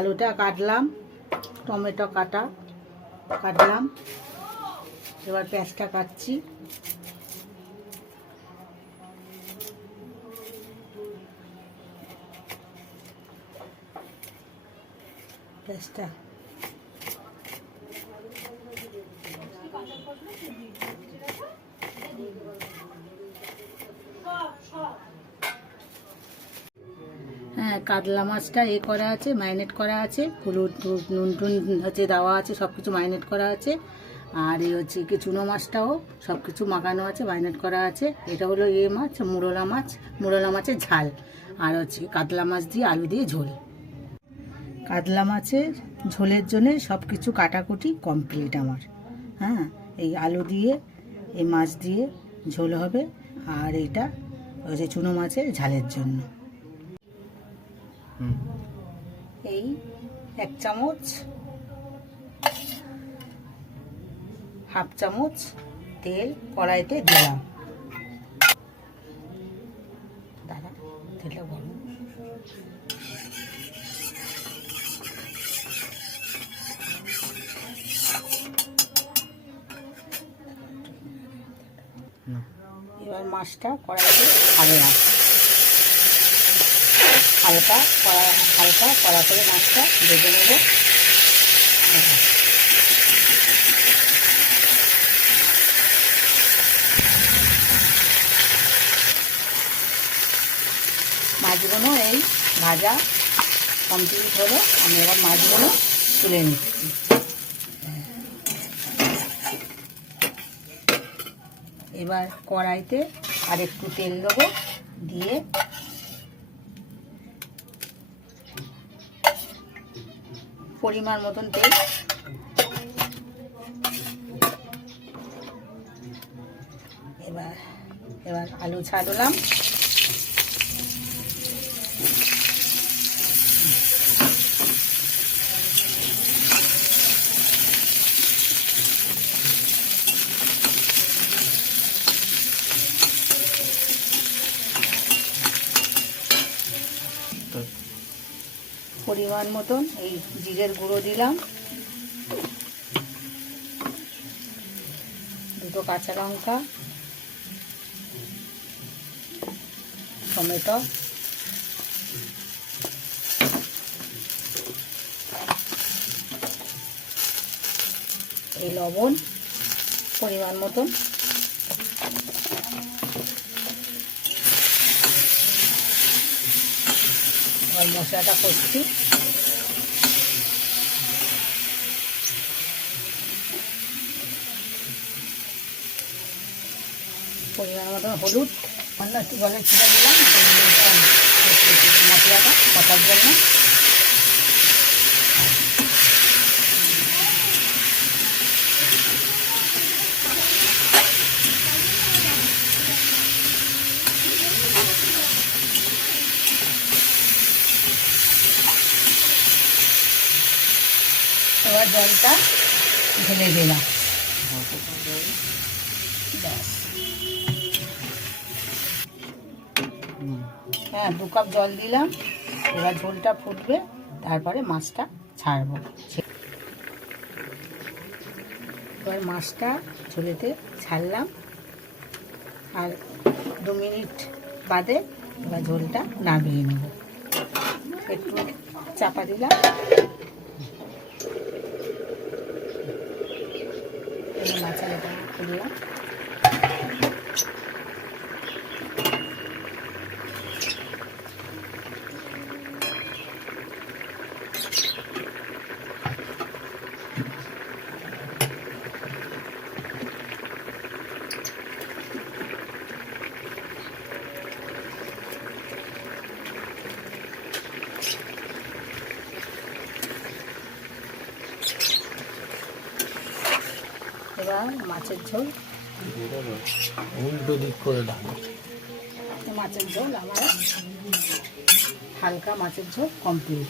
আলুটা কাটলাম, টমেটো কাটলাম, এবার পেঁয়াজটা কাটছি। পেঁয়াজটা হ্যাঁ, কাতলা মাছটা করা আছে, ম্যারিনেট করা আছে, হলুদ নুন টুন হচ্ছে দেওয়া আছে, সব কিছু ম্যারিনেট করা আছে। আর এই হচ্ছে কি চুনো মাছটাও সব কিছু মাখানো আছে, ম্যারিনেট করা আছে। এটা হলো মাছ, মুরলা মাছের ঝাল। আর হচ্ছে কাতলা মাছ দিয়ে আলু দিয়ে ঝোল। কাতলা মাছের ঝোলের জন্যে সব কিছু কাটাকুটি কমপ্লিট আমার। হ্যাঁ, এই আলু দিয়ে এই মাছ দিয়ে ঝোল হবে। আর এইটা হচ্ছে চুনো মাছের ঝালের জন্য। এই 1 চামচ, হাফ চামচ তেল কড়াইতে দিলাম। দাদা তেলটা গরম। এবার মাছটা কড়াইতে ছাড়লাম, হালকা কড়া করে মাছটা ভেজে নেব। মাছগুলো এই ভাজা কমপ্লিট হলো, আমি এবার মাছগুলো তুলে নিচ্ছি। এবার কড়াইতে আর একটু তেল দেবো, দিয়ে পরিমাণ মতন তেল, এবার আলু ছাড়লাম। পরিমাণ মতন এই জিরের গুঁড়ো দিলাম, 2 কাঁচা লঙ্কা, টমেটো, এই লবণ পরিমাণ মতন, এবার মশলাটা করছি। পরিমাণ মতন হলুদ, একটু জলের ছিটা দিলাম মশলাটা কষার জন্য। এবার জলটা ঢেলে দিলাম। হ্যাঁ, 2 কাপ জল দিলাম। এবার ঝোলটা ফুটবে, তারপরে মাছটা ছাড়বো। এবার মাছটা ঝোলেতে ছাড়লাম, আর 2 মিনিট বাদে এবার ঝোলটা নামিয়ে নেব। একটু চাপা দিলাম, মাছের এটা খুললাম। এবার মাছের ঝোল উল্টো দিক করে দাও। মাছের ঝোল আমার হালকা মাছের ঝোল কমপ্লিট।